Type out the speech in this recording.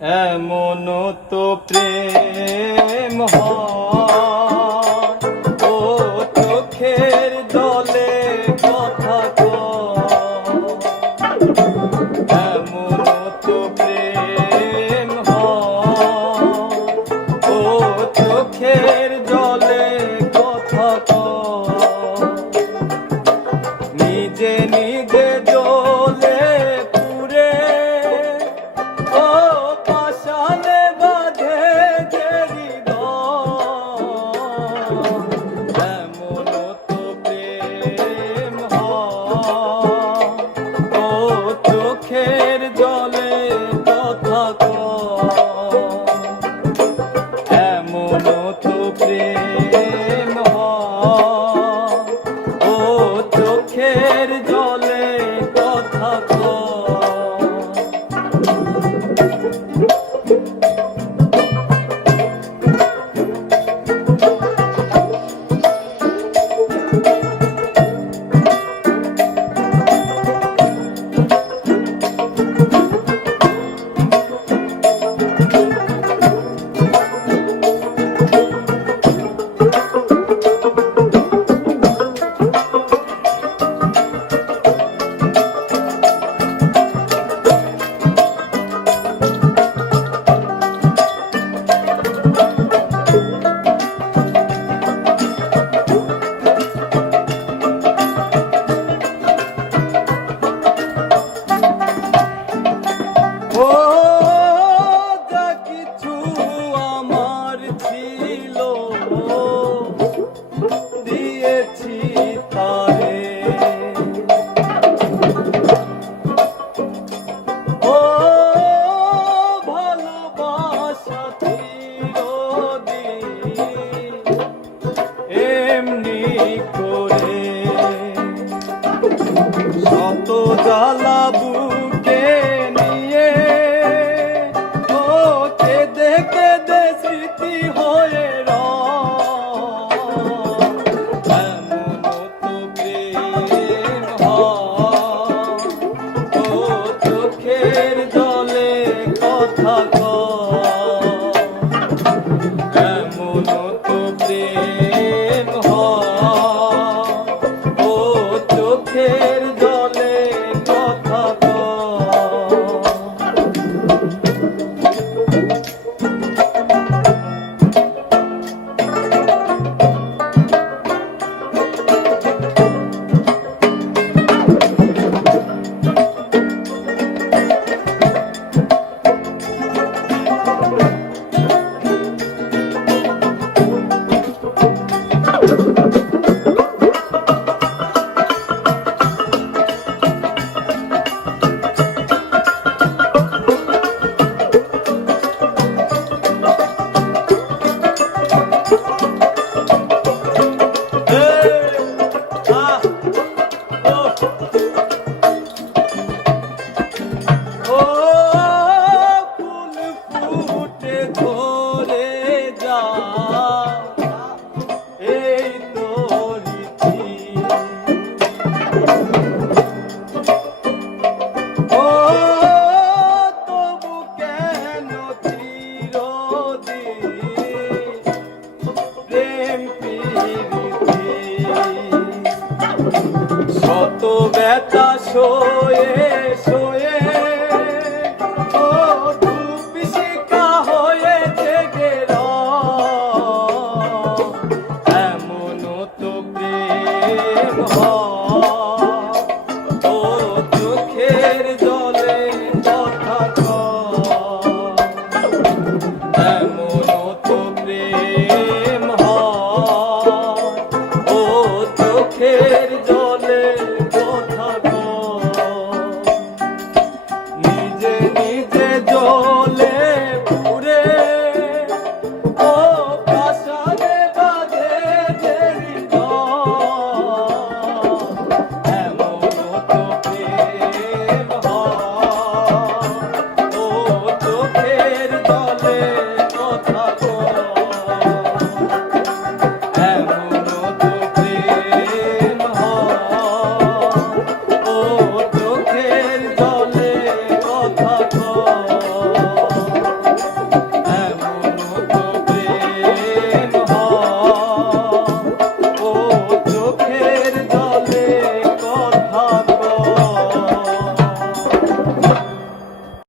এমন তো প্রেম ও চোখের দলে কথা এমন তো প্রেম ও চোখের দলে 어. একা শোয়ে শো